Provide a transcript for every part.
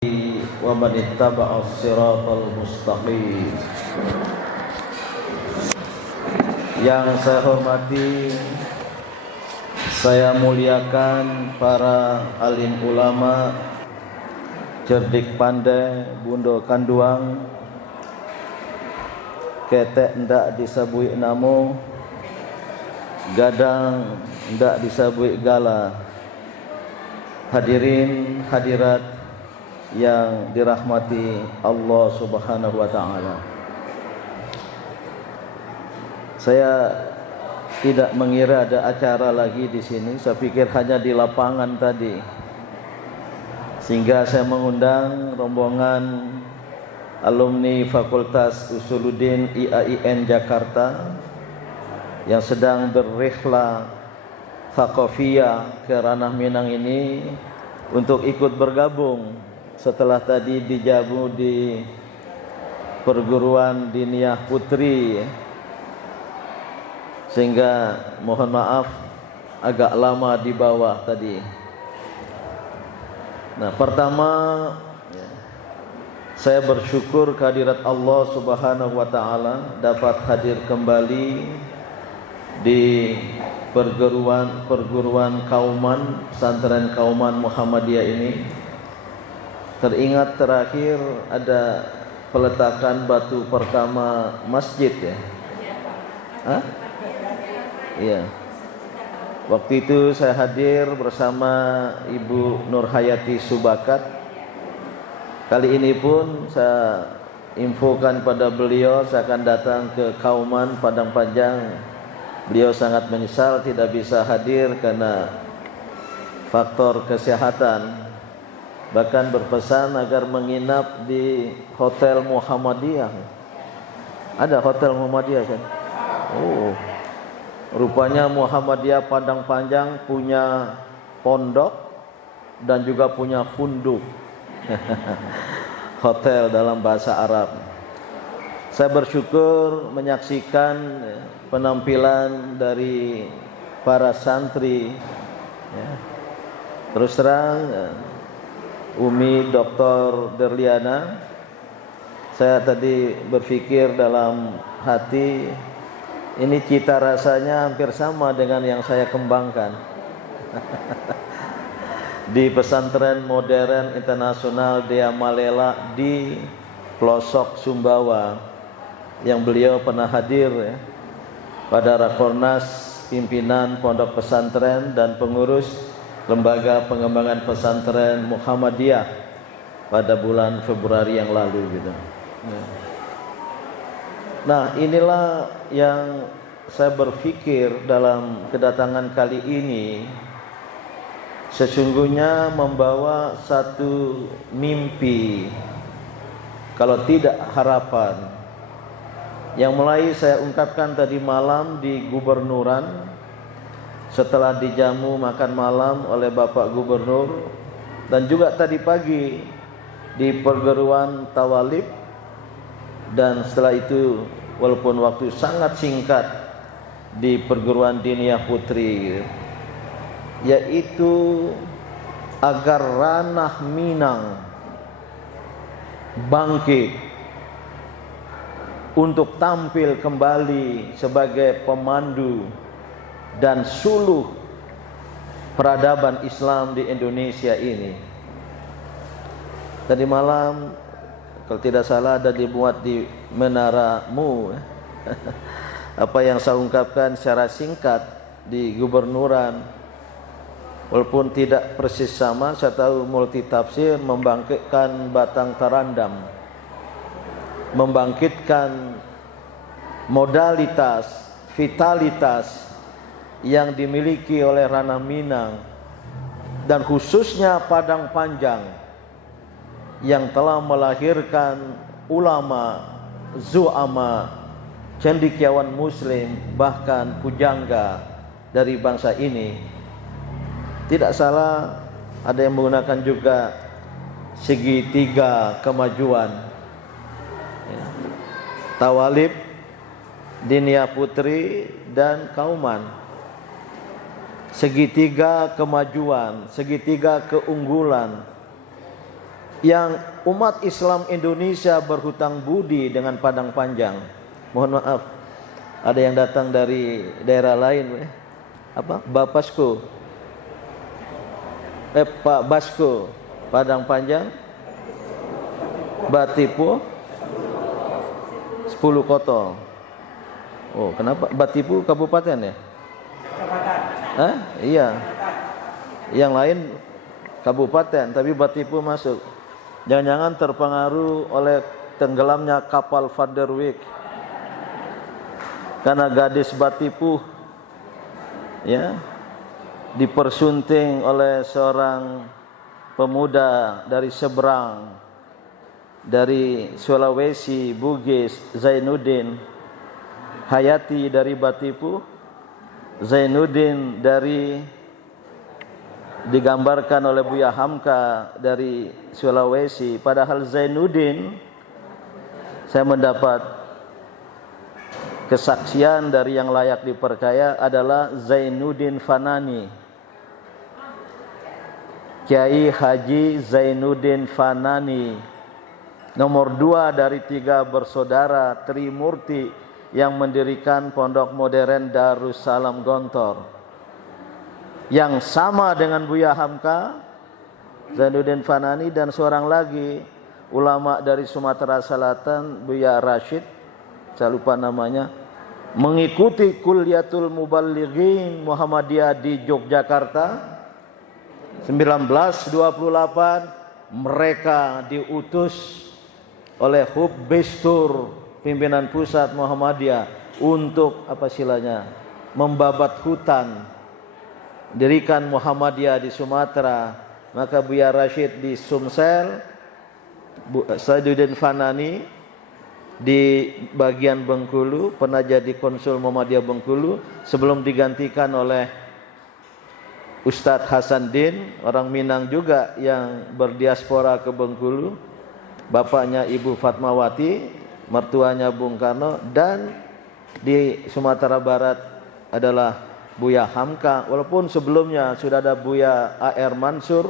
wa man ittaba'a as-siratal mustaqim. Yang saya hormati, saya muliakan para alim ulama, cerdik pandai, bundo kanduang, ketek ndak disabui namo, gadang ndak disabui gala. Hadirin hadirat yang dirahmati Allah Subhanahu wa taala. Saya tidak mengira ada acara lagi di sini. Saya pikir hanya di lapangan tadi. Sehingga saya mengundang rombongan alumni Fakultas Usuluddin IAIN Jakarta yang sedang berrihlah Thaqafiyah ke Ranah Minang ini untuk ikut bergabung setelah tadi dijamu di perguruan Diniyah Putri, sehingga mohon maaf agak lama di bawah tadi. Nah, pertama saya bersyukur kehadirat Allah Subhanahu wa taala dapat hadir kembali di perguruan Kauman, pesantren Kauman Muhammadiyah ini. Teringat terakhir ada peletakan batu pertama masjid ya. Hah? Iya. Waktu itu saya hadir bersama Ibu Nurhayati Subakat. Kali ini pun saya infokan pada beliau saya akan datang ke Kauman Padang Panjang. Beliau sangat menyesal tidak bisa hadir karena faktor kesehatan. Bahkan berpesan agar menginap di Hotel Muhammadiyah. Ada Hotel Muhammadiyah kan? Oh, rupanya Muhammadiyah Padang Panjang punya pondok dan juga punya funduk. Hotel dalam bahasa Arab. Saya bersyukur menyaksikan penampilan dari para santri. Terus terang, Umi Dr. Derliana, saya tadi berpikir dalam hati, ini cita rasanya hampir sama dengan yang saya kembangkan di pesantren modern internasional Dea Malela di pelosok Sumbawa, yang beliau pernah hadir pada Rakornas pimpinan pondok pesantren dan pengurus lembaga pengembangan pesantren Muhammadiyah pada bulan Februari yang lalu gitu. Nah, inilah yang saya berpikir dalam kedatangan kali ini, sesungguhnya membawa satu mimpi, kalau tidak harapan, yang mulai saya ungkapkan tadi malam di Gubernuran setelah dijamu makan malam oleh Bapak Gubernur, dan juga tadi pagi di perguruan Tawalib, dan setelah itu walaupun waktu sangat singkat di perguruan Diniyah Putri, yaitu agar Ranah Minang bangkit untuk tampil kembali sebagai pemandu dan suluh peradaban Islam di Indonesia ini. Tadi malam kalau tidak salah ada dibuat di menaramu apa yang saya ungkapkan secara singkat di Gubernuran, walaupun tidak persis sama. Saya tahu multi tafsir membangkitkan batang tarandam, membangkitkan modalitas, vitalitas yang dimiliki oleh Ranah Minang dan khususnya Padang Panjang yang telah melahirkan ulama, zu'ama, cendekiawan muslim, bahkan pujangga dari bangsa ini. Tidak salah ada yang menggunakan juga segitiga kemajuan. Tawalib, Diniyah Putri, dan Kauman. Segitiga kemajuan, segitiga keunggulan yang umat Islam Indonesia berhutang budi dengan Padang Panjang. Mohon maaf, ada yang datang dari daerah lain, Bapasko, Pak Basko, Padang Panjang, Batipu, 10 koto. Oh, kenapa Batipu kabupaten ya? Kabupaten. Iya. Yang lain kabupaten, tapi Batipu masuk. Jangan-jangan terpengaruh oleh tenggelamnya kapal Van der Wijk. Karena gadis Batipu ya dipersunting oleh seorang pemuda dari seberang, dari Sulawesi, Bugis, Zainuddin Hayati dari Batipu, Zainuddin digambarkan oleh Buya Hamka dari Sulawesi. Padahal Zainuddin, saya mendapat kesaksian dari yang layak dipercaya adalah Zainuddin Fanani, Kiai Haji Zainuddin Fanani, nomor 2 dari 3 bersaudara Trimurti yang mendirikan pondok modern Darussalam Gontor, yang sama dengan Buya Hamka, Zainuddin Fanani, dan seorang lagi ulama dari Sumatera Selatan, Buya Rashid, saya lupa namanya, mengikuti Kulliyatul Muballighin Muhammadiyah di Yogyakarta. 1928 mereka diutus oleh Hub Bestur, pimpinan pusat Muhammadiyah, untuk membabat hutan, dirikan Muhammadiyah di Sumatera. Maka Buya Rashid di Sumsel, Zainuddin Fanani di bagian Bengkulu, pernah jadi konsul Muhammadiyah Bengkulu sebelum digantikan oleh Ustadz Hasanuddin, orang Minang juga yang berdiaspora ke Bengkulu. Bapaknya Ibu Fatmawati, mertuanya Bung Karno, dan di Sumatera Barat adalah Buya Hamka, walaupun sebelumnya sudah ada Buya A.R. Mansur,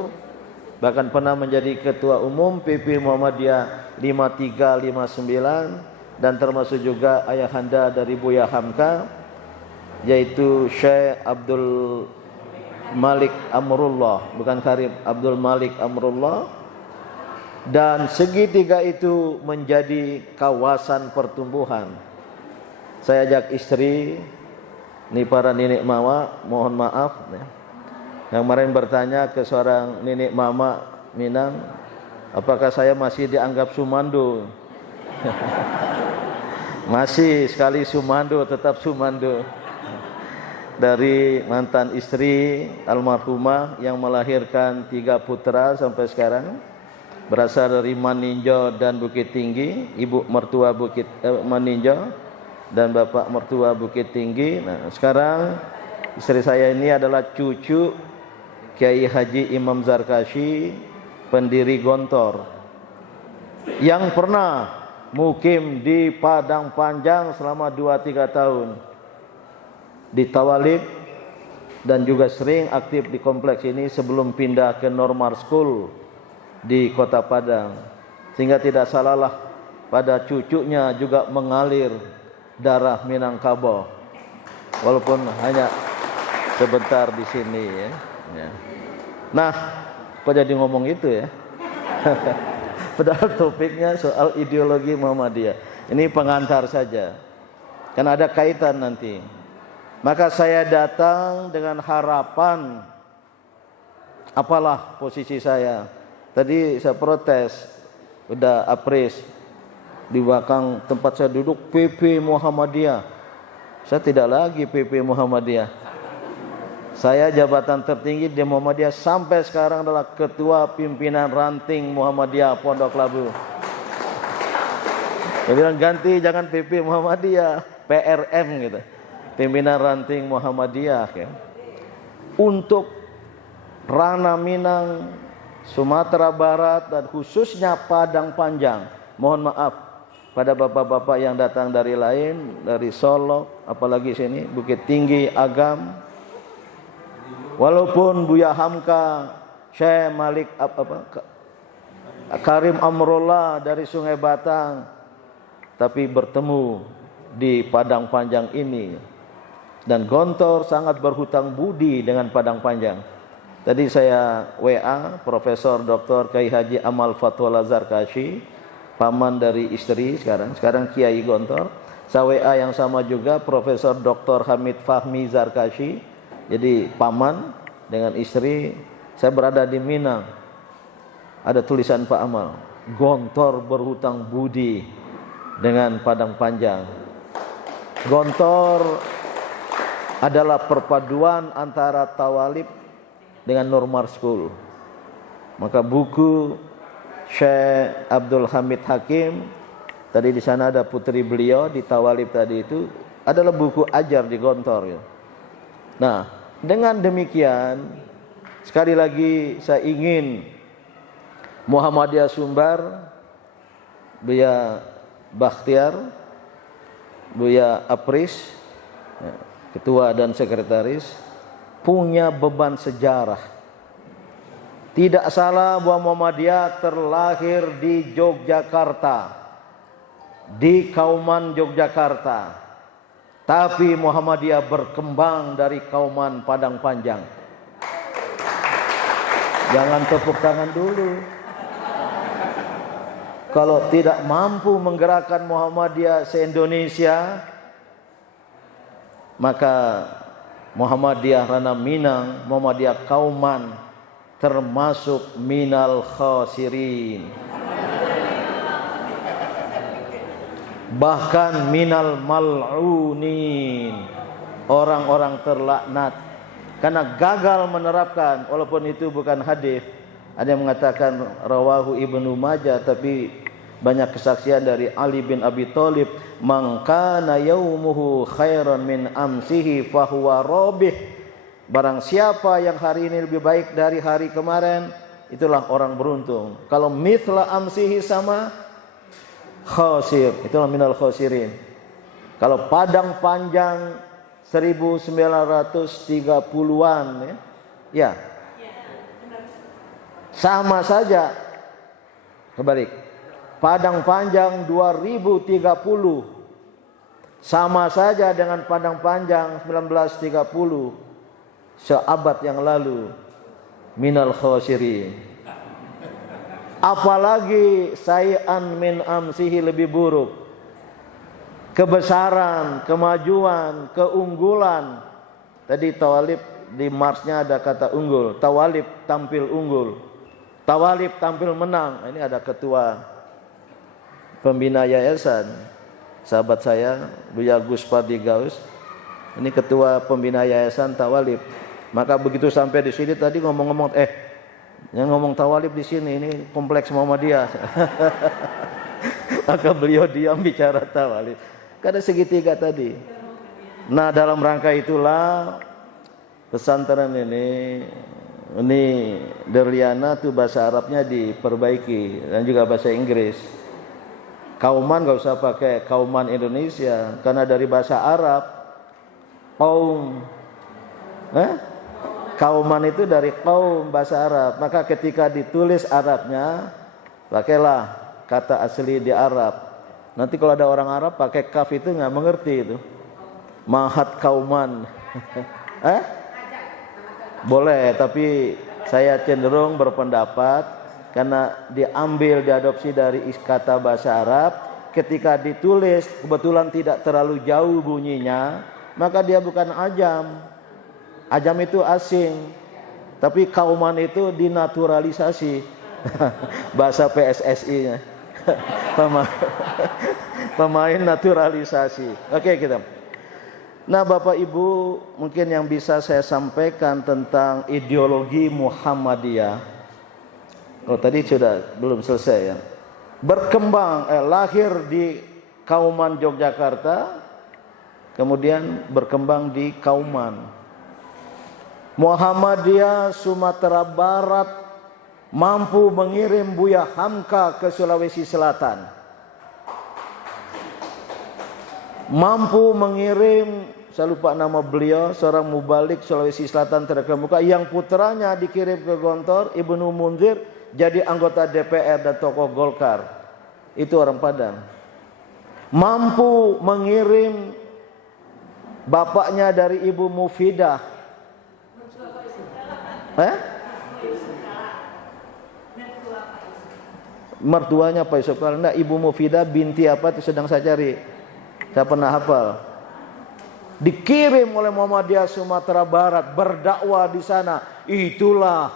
bahkan pernah menjadi ketua umum PP Muhammadiyah 5359, dan termasuk juga ayahanda dari Buya Hamka, yaitu Syekh Abdul Malik Amrullah, bukan Karim, Abdul Malik Amrullah. Dan segitiga itu menjadi kawasan pertumbuhan. Saya ajak istri, ini para nenek mama, mohon maaf ya. Yang kemarin bertanya ke seorang nenek mama Minang, apakah saya masih dianggap Sumando? Masih, sekali Sumando tetap Sumando. Dari mantan istri almarhumah yang melahirkan 3 putra sampai sekarang, berasal dari Maninjo dan Bukit Tinggi, ibu mertua Maninjo dan bapak mertua Bukit Tinggi. Nah, sekarang istri saya ini adalah cucu Kiai Haji Imam Zarkashi, pendiri Gontor, yang pernah mukim di Padang Panjang selama 2-3 tahun di Tawalib, dan juga sering aktif di kompleks ini sebelum pindah ke Normal School di Kota Padang. Sehingga tidak salahlah pada cucunya juga mengalir darah Minangkabau, walaupun hanya sebentar di sini ya. Nah, kok jadi ngomong itu ya? Padahal topiknya soal ideologi Muhammadiyah. Ini pengantar saja, kan ada kaitan nanti. Maka saya datang dengan harapan, apalah posisi saya. Tadi saya protes, udah apres di belakang tempat saya duduk PP Muhammadiyah. Saya tidak lagi PP Muhammadiyah. Saya jabatan tertinggi di Muhammadiyah sampai sekarang adalah Ketua Pimpinan Ranting Muhammadiyah Pondok Labu. Saya bilang ganti, jangan PP Muhammadiyah, PRM gitu, Pimpinan Ranting Muhammadiyah ya. Untuk ranah Minang, Sumatera Barat, dan khususnya Padang Panjang. Mohon maaf pada bapak-bapak yang datang dari lain, dari Solo, apalagi sini Bukit Tinggi, Agam. Walaupun Buya Hamka, Syekh Malik Karim Amrullah dari Sungai Batang, tapi bertemu di Padang Panjang ini. Dan Gontor sangat berhutang budi dengan Padang Panjang. Tadi saya WA Profesor Dr. Kiai Haji Amal Fatwala Zarkashi, paman dari istri sekarang Kiai Gontor. Saya WA yang sama juga Profesor Dr. Hamid Fahmi Zarkashi, jadi paman dengan istri. Saya berada di Minang. Ada tulisan Pak Amal, Gontor berhutang budi dengan Padang Panjang. Gontor adalah perpaduan antara tawalib dengan Normal School. Maka buku Syekh Abdul Hamid Hakim, tadi di sana ada putri beliau di tawalib tadi, itu adalah buku ajar di Gontor ya. Nah, dengan demikian sekali lagi saya ingin Muhammadiyah Sumbar, Buya Bakhtiar, Buya Apris, ketua dan sekretaris, punya beban sejarah. Tidak salah bahwa Muhammadiyah terlahir di Yogyakarta, di Kauman Yogyakarta, tapi Muhammadiyah berkembang dari Kauman Padang Panjang. Jangan tepuk tangan dulu. Kalau tidak mampu menggerakkan Muhammadiyah se-Indonesia, maka Muhammadiyah Rana Minang, Muhammadiyah Kauman termasuk minal khasirin, bahkan minal mal'unin, orang-orang terlaknat, karena gagal menerapkan. Walaupun itu bukan hadis, ada yang mengatakan rawahu Ibnu Majah, tapi banyak kesaksian dari Ali bin Abi Thalib, man kana yaumuhu khairan min amsihi fahuwa rabih. Barang siapa yang hari ini lebih baik dari hari kemarin, itulah orang beruntung. Kalau mithla amsihi sama khasir, itulah minal khasirin. Kalau Padang Panjang 1930-an ya, sama saja. Kebalik, Padang Panjang 2030 sama saja dengan Padang Panjang 1930, seabad yang lalu, minal khasirin. Apalagi sayan min amsihi, lebih buruk. Kebesaran, kemajuan, keunggulan. Tadi tawalib di marsnya ada kata unggul, tawalib tampil unggul, tawalib tampil menang. Ini ada ketua pembina yayasan, sahabat saya Buya Gus Padi Gaus, ini ketua pembina yayasan tawalib. Maka begitu sampai di sini tadi ngomong-ngomong, yang ngomong tawalib di sini ini kompleks Muhammadiyah. Maka beliau diam bicara tawalib, karena segitiga tadi. Nah, dalam rangka itulah pesantren ini Derliana tuh bahasa Arabnya diperbaiki dan juga bahasa Inggris. Kauman gak usah pakai Kauman Indonesia, karena dari bahasa Arab kaum, Kauman itu dari kaum bahasa Arab. Maka ketika ditulis Arabnya, pakailah kata asli di Arab. Nanti kalau ada orang Arab pakai kaf itu nggak mengerti itu. Mahat Kauman. Boleh, tapi saya cenderung berpendapat karena diadopsi dari kata bahasa Arab, ketika ditulis kebetulan tidak terlalu jauh bunyinya, maka dia bukan ajam. Ajam itu asing, tapi Kauman itu dinaturalisasi. Bahasa PSSI-nya. Pemain naturalisasi. Oke, kita. Nah, Bapak Ibu, mungkin yang bisa saya sampaikan tentang ideologi Muhammadiyah. Oh, tadi sudah belum selesai ya. Berkembang, lahir di Kauman Yogyakarta, kemudian berkembang di Kauman. Muhammadiyah Sumatera Barat mampu mengirim Buya Hamka ke Sulawesi Selatan. Mampu mengirim, saya lupa nama beliau, seorang mubalik Sulawesi Selatan terkemuka, yang putranya dikirim ke Gontor, Ibnu Munzir, jadi anggota DPR dan tokoh Golkar. Itu orang Padang. Mampu mengirim bapaknya dari Ibu Mufidah. Mertuanya Pak Yusuf Kala. Enggak, Ibu Mufidah binti apa itu sedang saya cari. Saya pernah hafal. Dikirim oleh Muhammadiyah Sumatera Barat berdakwah di sana. Itulah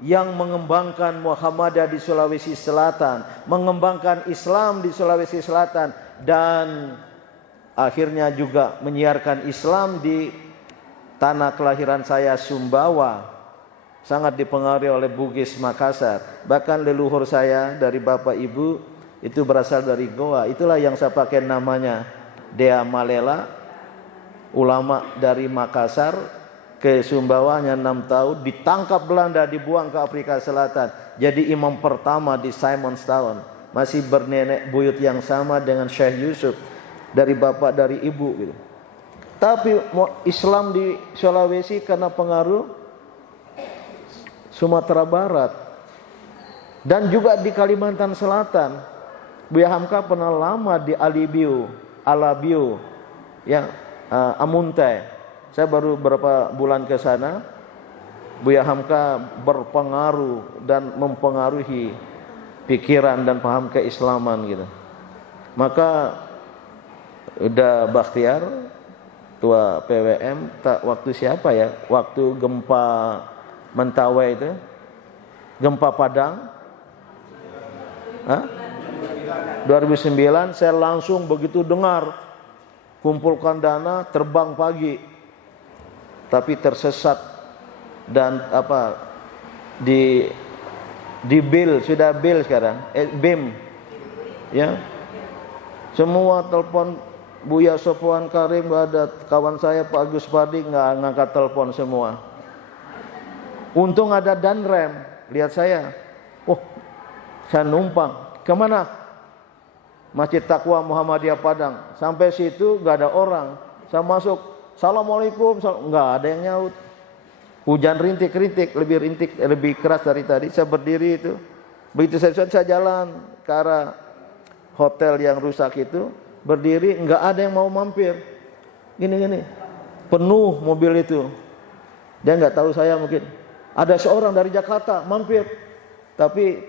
yang mengembangkan Muhammadiyah di Sulawesi Selatan, mengembangkan Islam di Sulawesi Selatan, dan akhirnya juga menyiarkan Islam di tanah kelahiran saya, Sumbawa. Sangat dipengaruhi oleh Bugis Makassar. Bahkan leluhur saya dari bapak ibu itu berasal dari Goa. Itulah yang saya pakai namanya Dea Malela, ulama dari Makassar ke Sumbawanya 6 tahun, ditangkap Belanda, dibuang ke Afrika Selatan, jadi imam pertama di Simonstown, masih bernenek buyut yang sama dengan Syekh Yusuf, dari bapak dari ibu gitu. Tapi Islam di Sulawesi karena pengaruh Sumatera Barat dan juga di Kalimantan Selatan. Buya Hamka pernah lama di Alabio, ya, Amuntai. Saya baru beberapa bulan ke sana. Buya Hamka berpengaruh dan mempengaruhi pikiran dan paham keislaman gitu. Maka udah Bakhtiar, tua PWM, waktu siapa ya? Waktu gempa Mentawai itu, gempa Padang, 2009, saya langsung begitu dengar, kumpulkan dana, terbang pagi, tapi tersesat dan di bill, sudah bill sekarang, BIM, ya, semua telepon Buya Sofwan Karim, ada kawan saya Pak Agus Padi nggak ngangkat telepon semua. Untung ada Danrem, lihat saya, saya numpang, kemana? Masjid Taqwa Muhammadiyah Padang. Sampai situ nggak ada orang, saya masuk, Assalamualaikum, nggak ada yang nyaut. Hujan rintik-rintik, lebih keras dari tadi. Saya berdiri itu, begitu saya jalan ke arah hotel yang rusak itu, berdiri, nggak ada yang mau mampir. Gini, penuh mobil itu. Dia nggak tahu saya mungkin. Ada seorang dari Jakarta mampir, tapi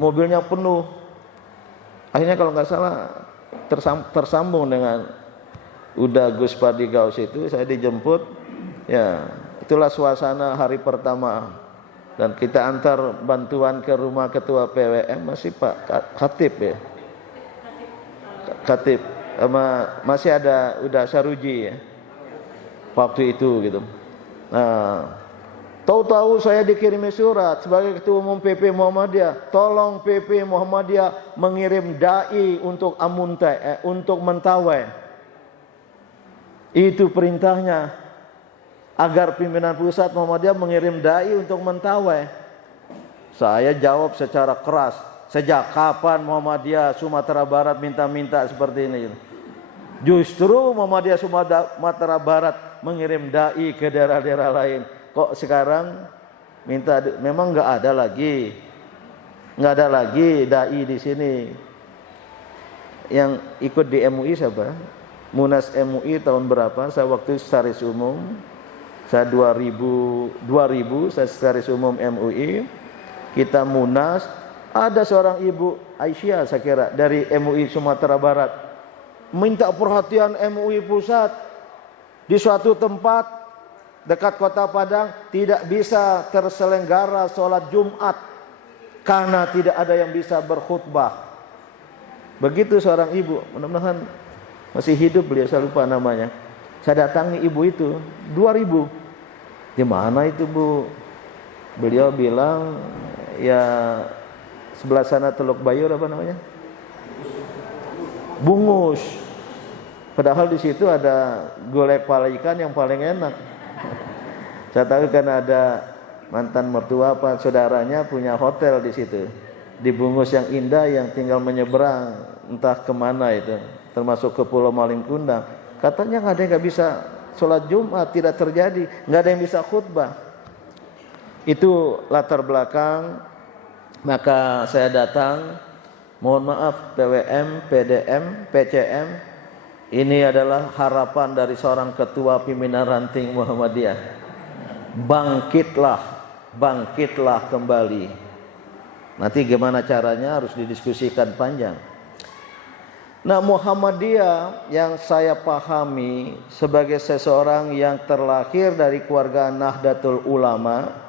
mobilnya penuh. Akhirnya kalau nggak salah tersambung dengan udah Gus Padi Gaus itu, saya dijemput. Ya, itulah suasana hari pertama. Dan kita antar bantuan ke rumah ketua PWM, masih Pak Khatib ya. Khatib, masih ada udah Saruji ya. Waktu itu gitu. Nah, tahu-tahu saya dikirimi surat sebagai ketua umum PP Muhammadiyah, tolong PP Muhammadiyah mengirim dai untuk Amuntai, untuk Mentawai. Itu perintahnya, agar pimpinan pusat Muhammadiyah mengirim dai untuk Mentawai. Saya jawab secara keras, sejak kapan Muhammadiyah Sumatera Barat minta-minta seperti ini? Justru Muhammadiyah Sumatera Barat mengirim dai ke daerah-daerah lain. Kok sekarang minta? Memang nggak ada lagi dai di sini. Yang ikut di MUI siapa? Munas MUI tahun berapa? Saya waktu sekretaris umum. Saya 2000 saya sekretaris umum MUI. Kita munas. Ada seorang ibu Aisyah saya kira dari MUI Sumatera Barat minta perhatian MUI pusat di suatu tempat dekat kota Padang tidak bisa terselenggara sholat Jumat karena tidak ada yang bisa berkhutbah. Begitu seorang ibu, mudah-mudahan masih hidup beliau, saya lupa namanya. Saya datangi ibu itu, 2000. Di mana itu Bu? Beliau bilang ya sebelah sana Teluk Bayur apa namanya? Bungus. Padahal di situ ada golek kepala ikan yang paling enak. Saya tahu karena ada mantan mertua apa saudaranya punya hotel di situ, di Bungus yang indah yang tinggal menyeberang entah kemana itu, termasuk ke Pulau Malingkundang. Katanya nggak ada yang nggak bisa sholat Jumat, tidak terjadi, nggak ada yang bisa khutbah. Itu latar belakang Maka saya datang, mohon maaf PWM, PDM, PCM, ini adalah harapan dari seorang ketua pimpinan ranting Muhammadiyah. Bangkitlah, bangkitlah kembali. Nanti gimana caranya harus didiskusikan panjang. Nah, Muhammadiyah yang saya pahami sebagai seseorang yang terlahir dari keluarga Nahdlatul Ulama.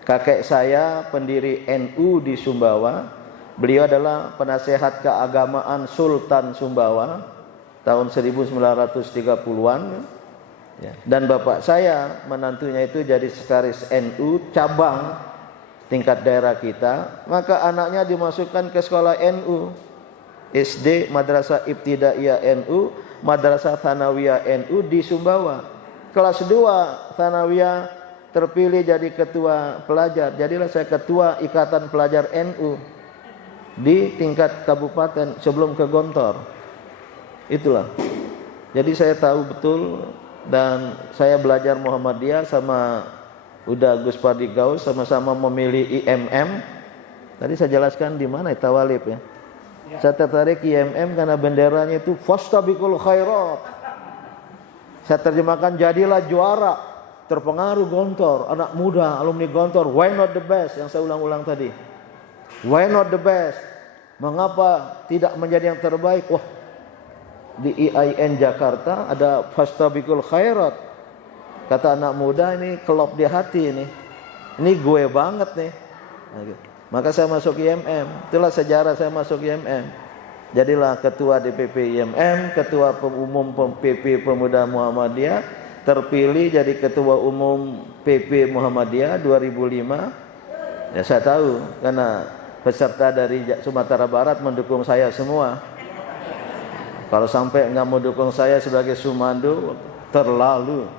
Kakek saya pendiri NU di Sumbawa. Beliau adalah penasehat keagamaan Sultan Sumbawa tahun 1930-an. Dan bapak saya menantunya itu jadi sekretaris NU cabang tingkat daerah kita. Maka anaknya dimasukkan ke sekolah NU. SD Madrasah Ibtidaiyah NU, Madrasah Tsanawiyah NU di Sumbawa. Kelas 2 Tsanawiyah terpilih jadi ketua pelajar. Jadilah saya ketua Ikatan Pelajar NU di tingkat kabupaten sebelum ke Gontor. Itulah. Jadi saya tahu betul, dan saya belajar Muhammadiyah sama udah Gus Pardi Gaus, sama-sama memilih IMM. Tadi saya jelaskan di mana Tawalib ya. Saya tertarik IMM karena benderanya itu fastabiqul khairat. Saya terjemahkan jadilah juara. Terpengaruh Gontor, anak muda, alumni Gontor. Why not the best? Yang saya ulang-ulang tadi. Why not the best? Mengapa tidak menjadi yang terbaik? Wah, di IAIN Jakarta ada fastabiqul khairat. Kata anak muda ini kelop di hati ini. Ini gue banget nih. Maka saya masuk IMM. Itulah sejarah saya masuk IMM. Jadilah ketua DPP IMM, ketua umum PP Pemuda Muhammadiyah, terpilih jadi ketua umum PP Muhammadiyah 2005. Ya saya tahu karena peserta dari Sumatera Barat mendukung saya semua. Kalau sampai nggak mendukung saya sebagai Sumando, terlalu.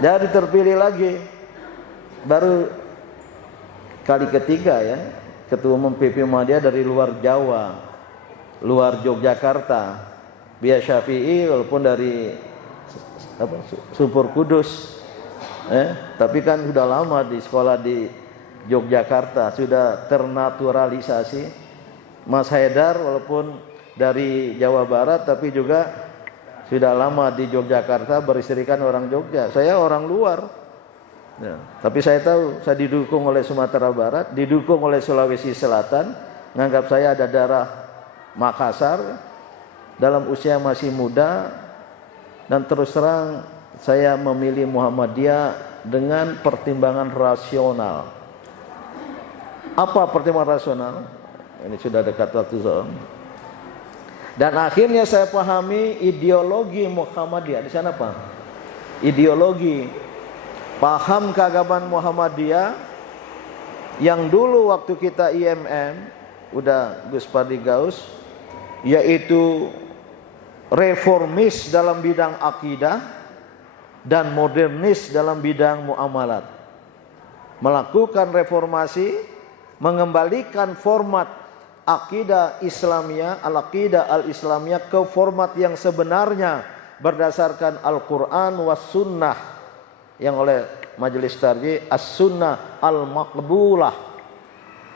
Jadi terpilih lagi. Baru kali ketiga ya, ketua umum PP Muhammadiyah dari luar Jawa, luar Yogyakarta. Biar Syafi'i walaupun dari Sumpur Kudus, tapi kan sudah lama di sekolah di Yogyakarta, sudah ternaturalisasi. Mas Haidar walaupun dari Jawa Barat tapi juga sudah lama di Yogyakarta, beristrikan orang Jogja. Saya orang luar ya, tapi saya tahu saya didukung oleh Sumatera Barat, didukung oleh Sulawesi Selatan, menganggap saya ada darah Makassar, dalam usia masih muda. Dan terus terang saya memilih Muhammadiyah dengan pertimbangan rasional. Apa pertimbangan rasional? Ini sudah dekat waktu soal. Dan akhirnya saya pahami ideologi Muhammadiyah. Di sana apa? Ideologi, paham keagamaan Muhammadiyah yang dulu waktu kita IMM udah Gus Pardi Gaus, yaitu reformis dalam bidang akidah dan modernis dalam bidang muamalat. Melakukan reformasi, mengembalikan format akidah Islamiyah, al-aqidah al-Islamiyah ke format yang sebenarnya berdasarkan Al-Quran was sunnah, yang oleh Majelis Tarjih as-sunnah al-maqbulah.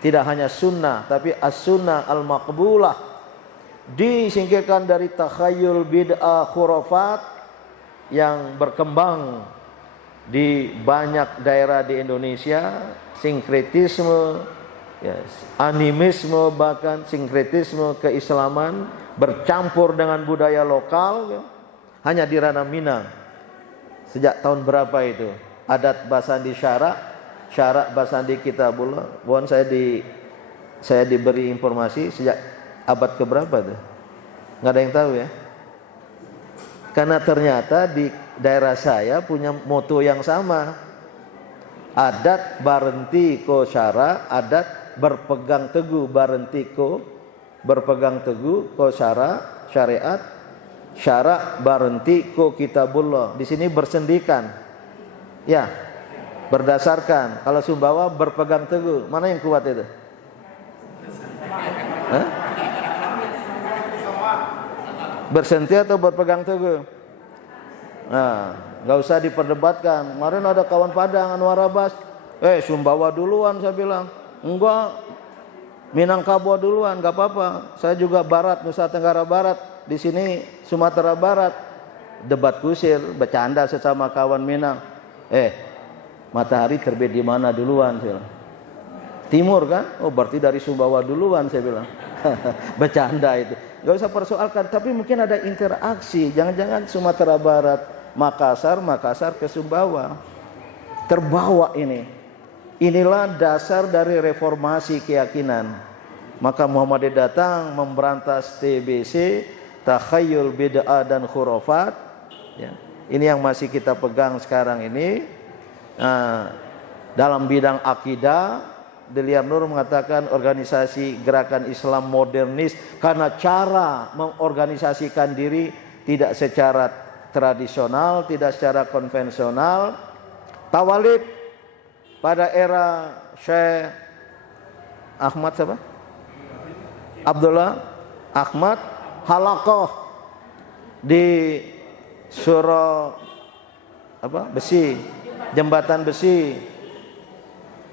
Tidak hanya sunnah tapi as-sunnah al-maqbulah. Disingkirkan dari takhayul bid'ah khurafat yang berkembang di banyak daerah di Indonesia, sinkretisme, ya, animisme, bahkan sinkretisme keislaman bercampur dengan budaya lokal, ya, hanya di ranah Minang. Sejak tahun berapa itu? Adat Basandi syarak Basandi Kitabullah. Mohon saya diberi informasi sejak abad keberapa tuh? Nggak ada yang tahu ya. Karena ternyata di daerah saya punya moto yang sama. Adat barenti ko syara, adat berpegang teguh barenti ko, berpegang teguh ko syara, syariat, syara barenti ko kitabullah. Di sini bersendikan. Ya, berdasarkan. Kalau Sumbawa berpegang teguh. Mana yang kuat itu? Hah? Bersentuh atau berpegang teguh? Nah, nggak usah diperdebatkan. Kemarin ada kawan Padang, Anwar Abbas, Sumbawa duluan saya bilang. Enggak, Minangkabau duluan, enggak apa-apa. Saya juga barat, Nusa Tenggara Barat. Di sini Sumatera Barat. Debat kusir, bercanda sesama kawan Minang. Matahari terbit di mana duluan? Saya bilang. Timur kan? Oh, berarti dari Sumbawa duluan, saya bilang. Bercanda itu. Enggak usah persoalkan, tapi mungkin ada interaksi. Jangan-jangan Sumatera Barat, Makassar ke Sumbawa. Terbawa ini. Inilah dasar dari reformasi keyakinan. Maka Muhammadiyah datang memberantas TBC, takhayul, bid'ah dan khurafat. Ya. Ini yang masih kita pegang sekarang ini. Dalam bidang akidah, Deliar Nur mengatakan organisasi gerakan Islam modernis karena cara mengorganisasikan diri tidak secara tradisional, tidak secara konvensional. Tawalib pada era Syekh Ahmad siapa? Abdullah Ahmad Halaqah di Surah besi, jembatan besi.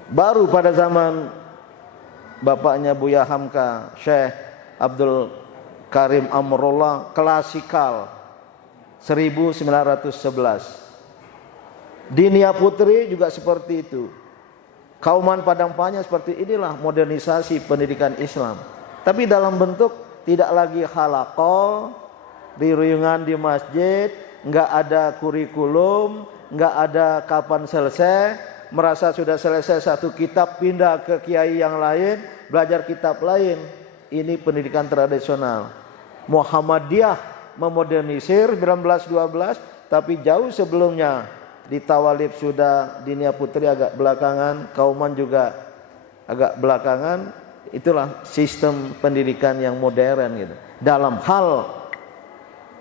Baru pada zaman bapaknya Buya Hamka, Syekh Abdul Karim Amrullah, klasikal 1911. Dinia Putri juga seperti itu. Kauman Padang Panjang seperti inilah modernisasi pendidikan Islam. Tapi dalam bentuk tidak lagi halaqah, diruyungan di masjid, enggak ada kurikulum, enggak ada kapan selesai, merasa sudah selesai satu kitab pindah ke kiai yang lain, belajar kitab lain. Ini pendidikan tradisional. Muhammadiyah memodernisir 1912, tapi jauh sebelumnya di Tawalib sudah, Dinia Putri agak belakangan, Kauman juga agak belakangan. Itulah sistem pendidikan yang modern gitu. Dalam hal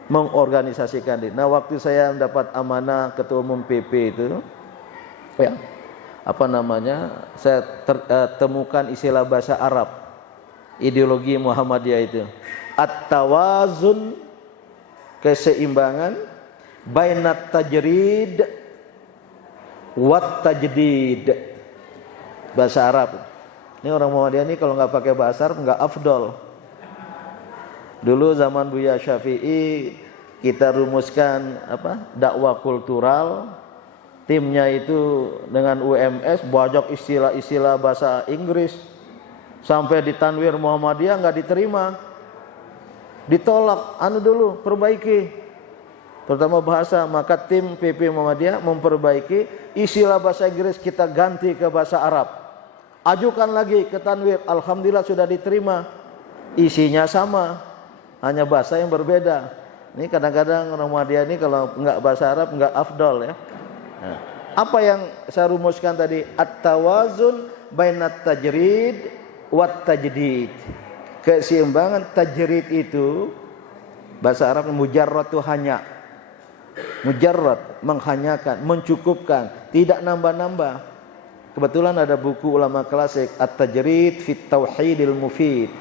mengorganisasikan diri. Nah, waktu saya mendapat amanah ketua umum PP itu, saya temukan istilah bahasa Arab, ideologi Muhammadiyah itu. At-tawazun, keseimbangan, bainat tajrid wat tajdid, bahasa Arab. Ini orang Muhammadiyah ini kalau nggak pakai bahasa Arab nggak afdol. Dulu zaman Buya Syafi'i kita rumuskan dakwah kultural, timnya itu dengan UMS banyak istilah-istilah bahasa Inggris, sampai di Tanwir Muhammadiyah nggak diterima, ditolak. Dulu perbaiki. Terutama bahasa, maka tim PP Muhammadiyah memperbaiki istilah bahasa Inggris, kita ganti ke bahasa Arab. Ajukan lagi ke Tanwir, alhamdulillah sudah diterima. Isinya sama, hanya bahasa yang berbeda. Ini kadang-kadang orang Muhammadiyah ini kalau enggak bahasa Arab enggak afdol ya. Nah, apa yang saya rumuskan tadi? At-tawazun bainat tajrid wat tajdid. Keseimbangan. Tajrid itu bahasa Arab mujarrad, itu hanya. Mujarrad, menghanyakan, mencukupkan, tidak nambah-nambah. Kebetulan ada buku ulama klasik At-Tajrid fit Tauhidil Mufid,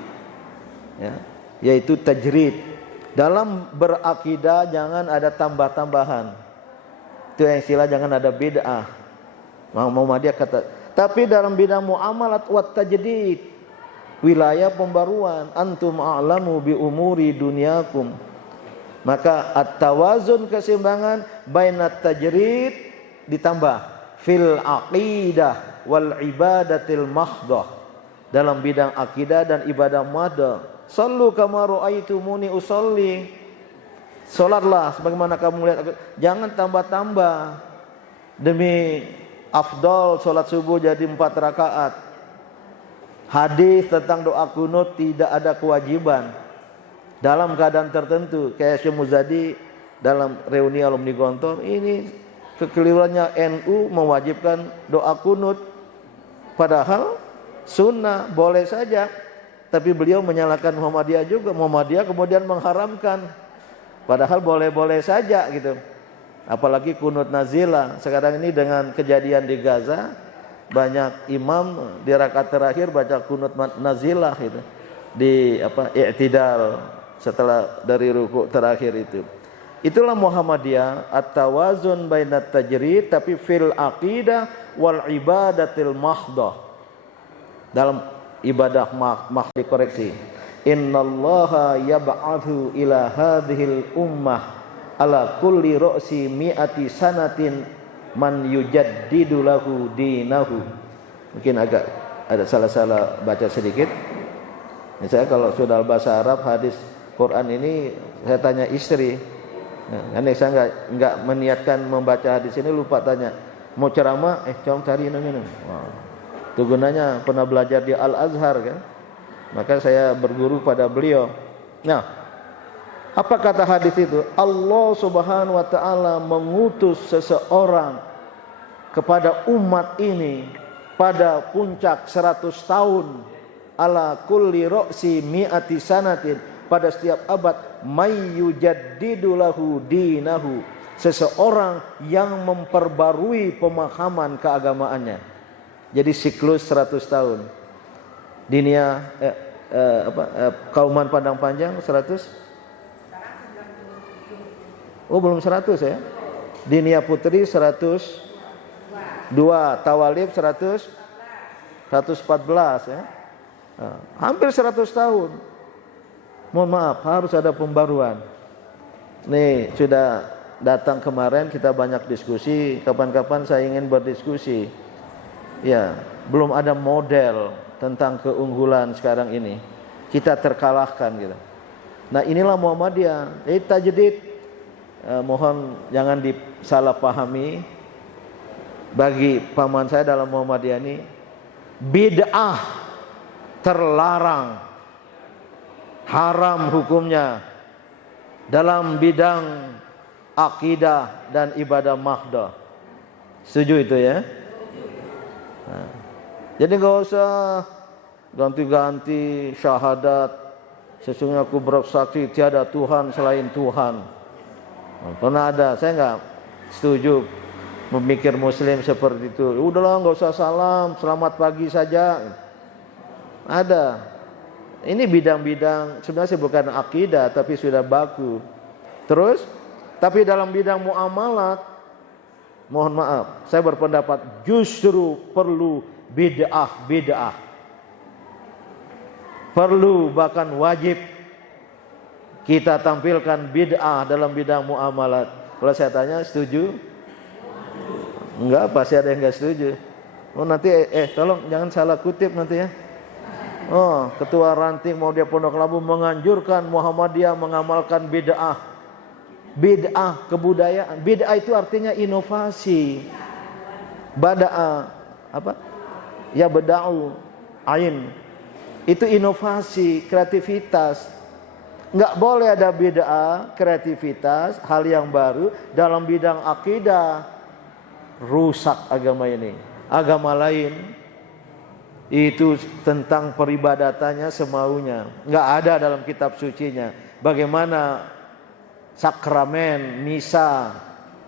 ya, yaitu tajrid. Dalam berakidah jangan ada tambah-tambahan. Itu yang istilah jangan ada bid'ah. Muhammadiyah kata. Tapi dalam bidang muamalat wat tajdid, wilayah pembaruan, antum a'lamu bi umuri dunyakum. Maka at-tawazun, keseimbangan, bainat tajrid, ditambah fil aqidah wal ibadatil mahdah, dalam bidang akidah dan ibadah mahdah. Sallu kama ra'aitumuni usolli, salatlah sebagaimana kamu lihat aku. Jangan tambah-tambah demi afdal salat subuh jadi 4 rakaat. Hadis tentang doa kunut tidak ada kewajiban dalam keadaan tertentu. Kayak Syekh Muzadi dalam reuni alumni Gontor, ini kekeliruannya NU mewajibkan doa kunut, padahal sunnah, boleh saja. Tapi beliau menyalahkan Muhammadiyah juga. Muhammadiyah kemudian mengharamkan, padahal boleh-boleh saja gitu. Apalagi kunut nazilah. Sekarang ini dengan kejadian di Gaza, banyak imam di rakaat terakhir baca kunut nazilah gitu, di i'tidal, setelah dari ruku terakhir itu. Itulah Muhammadiyah, at-tawazun bainat tajrid tapi fil aqidah wal ibadatil mahdah. dalam ibadah dikoreksi. Innallaha yab'athu ila hadhil ummah ala kulli ra'si mi'ati sanatin man yujaddidu lahu dinahu. Mungkin agak ada salah-salah baca sedikit. Misalnya kalau sudah bahasa Arab hadis Quran ini saya tanya istri. Nah, saya enggak meniatkan membaca hadis ini, lupa tanya. Mau ceramah, cari ini. Wah. Itu gunanya pernah belajar di Al-Azhar kan. Maka saya berguru pada beliau. Nah, apa kata hadis itu? Allah Subhanahu wa taala mengutus seseorang kepada umat ini pada puncak 100 tahun, ala kulli ra'si mi'ati sanatin, pada setiap abad, may yujaddidu lahu dinahu, seseorang yang memperbarui pemahaman keagamaannya. Jadi siklus 100 tahun. Dinia Kauman Padang Panjang 100. Oh, belum 100 ya. Dinia Putri 102, Tawalib 114 ya. Nah, hampir 100 tahun. Mohon maaf, harus ada pembaruan. Nih, sudah datang kemarin, kita banyak diskusi, kapan-kapan saya ingin berdiskusi. Ya, belum ada model tentang keunggulan sekarang ini. Kita terkalahkan gitu. Nah, inilah Muhammadiyah. Jadi tajdid, mohon jangan disalahpahami. Bagi paman saya dalam Muhammadiyah ini, bid'ah terlarang, haram hukumnya dalam bidang akidah dan ibadah mahdoh. Setuju itu ya? Nah, jadi nggak usah ganti-ganti syahadat. Sesungguhnya aku bersaksi tiada Tuhan selain Tuhan. Pernah ada, saya nggak setuju memikir Muslim seperti itu. Udahlah, nggak usah salam, selamat pagi saja. Ada. Ini bidang-bidang sebenarnya bukan akidah, tapi sudah baku. Terus, tapi dalam bidang muamalat, mohon maaf, saya berpendapat justru perlu bid'ah. Perlu, bahkan wajib kita tampilkan bid'ah dalam bidang muamalat. Kalau saya tanya, setuju? Enggak, pasti ada yang enggak setuju. Oh, nanti tolong jangan salah kutip nanti ya. Oh, ketua ranting mau dia Pondok Labu menganjurkan Muhammadiyah mengamalkan bid'ah. Bid'ah kebudayaan. Bid'ah itu artinya inovasi. Bada'a apa? Ya beda'u ain. Itu inovasi, kreativitas. Enggak boleh ada bid'ah, kreativitas, hal yang baru dalam bidang akidah. Rusak agama ini. Agama lain itu tentang peribadatannya semaunya, enggak ada dalam kitab sucinya. Bagaimana sakramen misa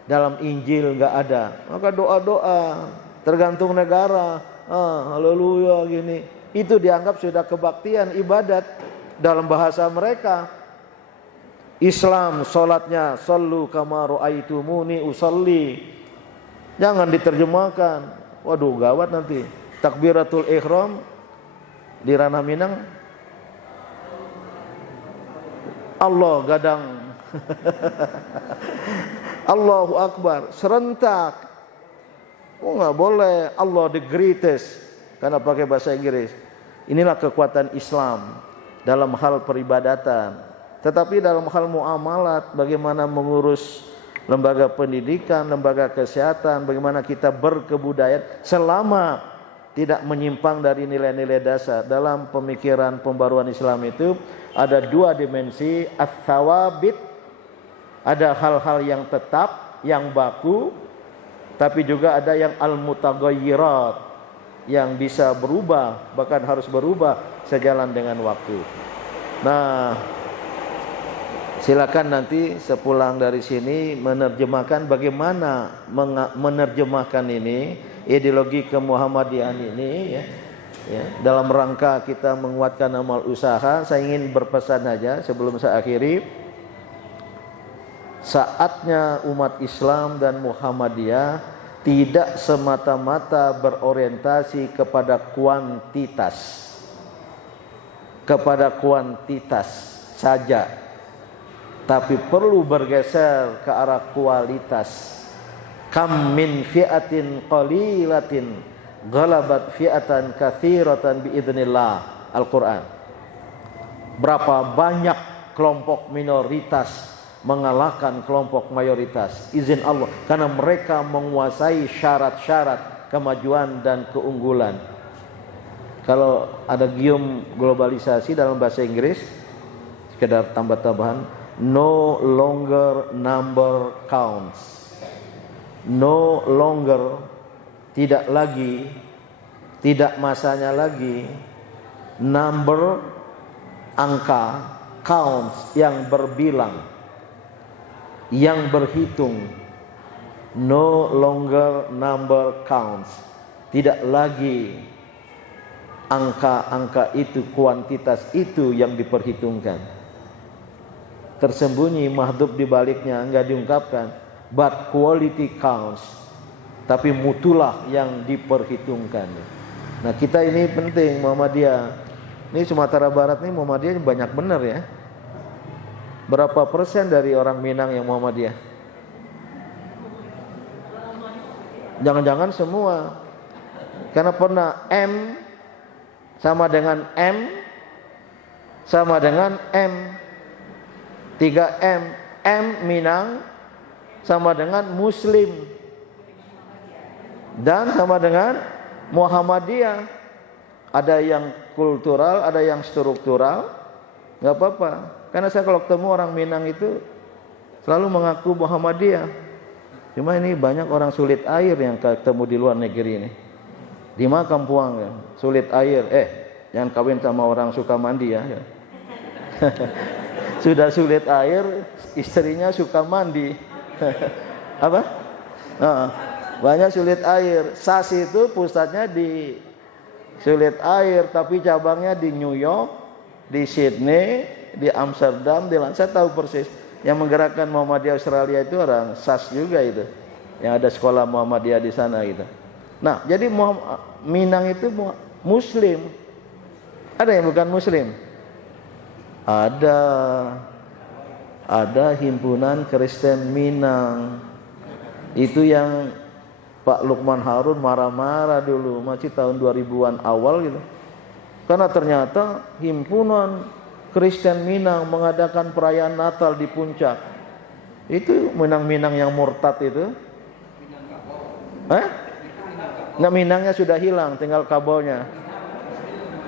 dalam Injil enggak ada. Maka doa-doa tergantung negara, haleluya gini, itu dianggap sudah kebaktian, ibadat dalam bahasa mereka. Islam salatnya sallu kama raaitumuni usolli, jangan diterjemahkan. Waduh, gawat nanti. Takbiratul ihram di ranah Minang, Allah gadang Allahu Akbar serentak. Oh, nggak boleh. Allah the greatest karena pakai bahasa Inggris. Inilah kekuatan Islam dalam hal peribadatan. Tetapi dalam hal muamalat, bagaimana mengurus lembaga pendidikan, lembaga kesehatan, bagaimana kita berkebudayaan selama tidak menyimpang dari nilai-nilai dasar. Dalam pemikiran pembaruan Islam itu ada dua dimensi, ats-tsawabit, ada hal-hal yang tetap, yang baku, tapi juga ada yang al-mutaghayyirat, yang bisa berubah, bahkan harus berubah sejalan dengan waktu. Nah, silakan nanti sepulang dari sini menerjemahkan bagaimana menerjemahkan ini, ideologi kemuhammadiyahan ini ya, dalam rangka kita menguatkan amal usaha. Saya ingin berpesan saja sebelum saya akhiri. Saatnya umat Islam dan Muhammadiyah tidak semata-mata berorientasi kepada kuantitas, saja, tapi perlu bergeser ke arah kualitas. Kam min fi'atin qalilatin ghalabat fi'atan katsiratan biidznillah. Al-Qur'an. Berapa banyak kelompok minoritas mengalahkan kelompok mayoritas, izin Allah, karena mereka menguasai syarat-syarat kemajuan dan keunggulan. Kalau ada gium globalisasi dalam bahasa Inggris, sekedar tambah-tambahan, no longer number counts. No longer, tidak lagi, tidak masanya lagi, number, angka, counts, yang berbilang, yang berhitung. No longer number counts. Tidak lagi angka-angka itu, kuantitas itu yang diperhitungkan. Tersembunyi mahdhuf di baliknya, enggak diungkapkan. But quality counts. Tapi mutulah yang diperhitungkan. Nah, kita ini penting Muhammadiyah. Ini Sumatera Barat ini Muhammadiyah banyak benar ya. Berapa persen dari orang Minang yang Muhammadiyah? Jangan-jangan semua. Karena pernah M sama dengan M sama dengan M. 3M. M Minang sama dengan Muslim. Dan sama dengan Muhammadiyah. Ada yang kultural, ada yang struktural. Gak apa-apa. Karena saya kalau ketemu orang Minang itu selalu mengaku Muhammadiyah. Cuma ini banyak orang sulit air yang ketemu di luar negeri ini. Di Makam Puang ya, sulit air. Jangan kawin sama orang suka mandi ya. Sudah sulit air, istrinya suka mandi. Apa? Banyak sulit air. SAS itu pusatnya di sulit air, tapi cabangnya di New York, di Sydney, di Amsterdam, saya tahu persis. Yang menggerakkan Muhammadiyah Australia itu orang SAS juga itu, yang ada sekolah Muhammadiyah di sana gitu. Nah, jadi Minang itu Muslim. Ada yang bukan Muslim? Ada himpunan Kristen Minang. Itu yang Pak Lukman Harun marah-marah dulu, masih tahun 2000-an awal gitu. Karena ternyata himpunan Kristen Minang mengadakan perayaan Natal di puncak. Itu Minang-Minang yang murtad itu. Nggak, Minangnya sudah hilang, tinggal kabelnya.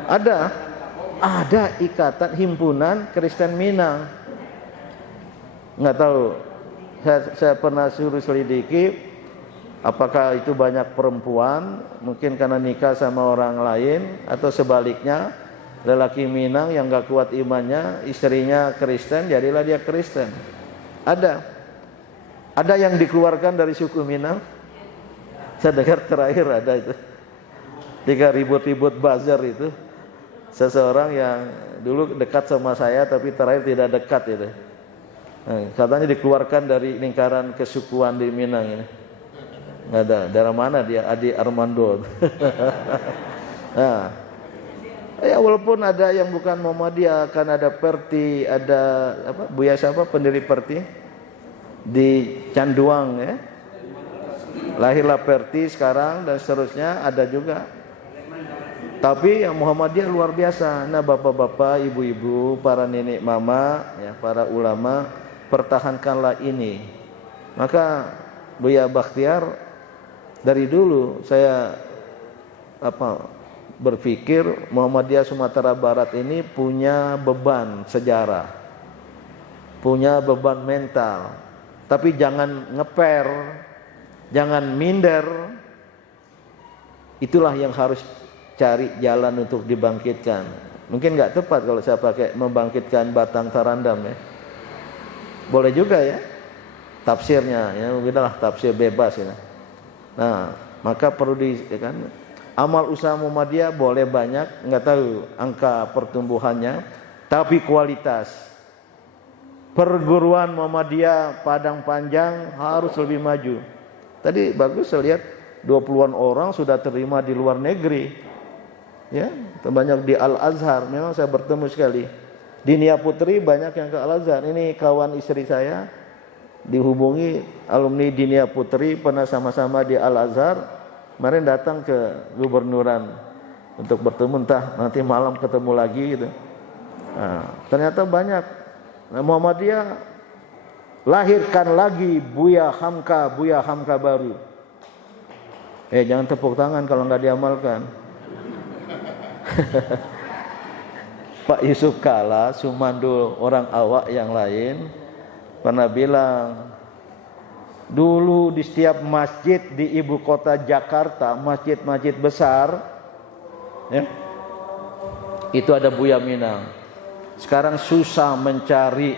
Ada ikatan himpunan Kristen Minang. Nggak tahu. Saya pernah suruh selidiki apakah itu banyak perempuan, mungkin karena nikah sama orang lain, atau sebaliknya lelaki Minang yang gak kuat imannya, istrinya Kristen, jadilah dia Kristen. Ada yang dikeluarkan dari suku Minang. Saya dengar terakhir ada itu, ketika ribut-ribut bazar itu, seseorang yang dulu dekat sama saya tapi terakhir tidak dekat itu, katanya dikeluarkan dari lingkaran kesukuan di Minang ini. Nggak ada, dari mana dia? Adi Armando. Nah, ya walaupun ada yang bukan Muhammadiyah, kan ada Perti, ada Buya siapa pendiri Perti di Canduang ya. Lahirlah Perti sekarang dan seterusnya ada juga. Tapi yang Muhammadiyah luar biasa. Nah, bapak-bapak, ibu-ibu, para nenek mama, ya, para ulama, pertahankanlah ini. Maka Buya Bakhtiar, dari dulu saya berpikir Muhammadiyah Sumatera Barat ini punya beban sejarah, punya beban mental. Tapi jangan ngeper, jangan minder. Itulah yang harus cari jalan untuk dibangkitkan. Mungkin nggak tepat kalau saya pakai membangkitkan Batang Tarandam ya. Boleh juga ya tafsirnya ya, beginilah tafsir bebas ya. Nah, maka perlu kan, amal usaha Muhammadiyah boleh banyak, nggak tahu angka pertumbuhannya, tapi kualitas. Perguruan Muhammadiyah Padang Panjang harus lebih maju. Tadi bagus saya lihat 20-an orang sudah terima di luar negeri. Ya, terbanyak di Al-Azhar. Memang saya bertemu sekali. Di Nia Putri banyak yang ke Al-Azhar. Ini kawan istri saya dihubungi alumni di Nia Putri, pernah sama-sama di Al-Azhar. Kemarin datang ke gubernuran untuk bertemu, entah nanti malam ketemu lagi gitu. Nah, ternyata banyak. Nah, Muhammadiyah lahirkan lagi Buya Hamka baru. Jangan tepuk tangan kalau nggak diamalkan. Pak Yusuf Kala, Sumandul, orang awak yang lain pernah bilang, dulu di setiap masjid di ibu kota Jakarta, masjid-masjid besar, ya, itu ada Buya Minang. Sekarang susah mencari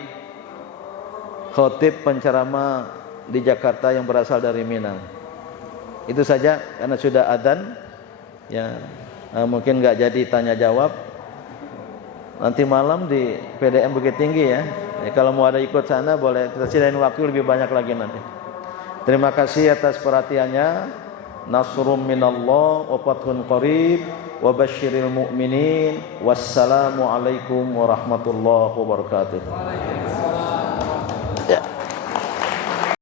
khotib penceramah di Jakarta yang berasal dari Minang. Itu saja karena sudah adzan, ya, mungkin nggak jadi tanya jawab. Nanti malam di PDM Bukit Tinggi ya. Kalau mau ada ikut sana boleh, kita sediain waktu lebih banyak lagi nanti. Terima kasih atas perhatiannya. Nasrum minallah wa fathun qarib wa basyiril mu'minin. Wassalamualaikum warahmatullahi wabarakatuh.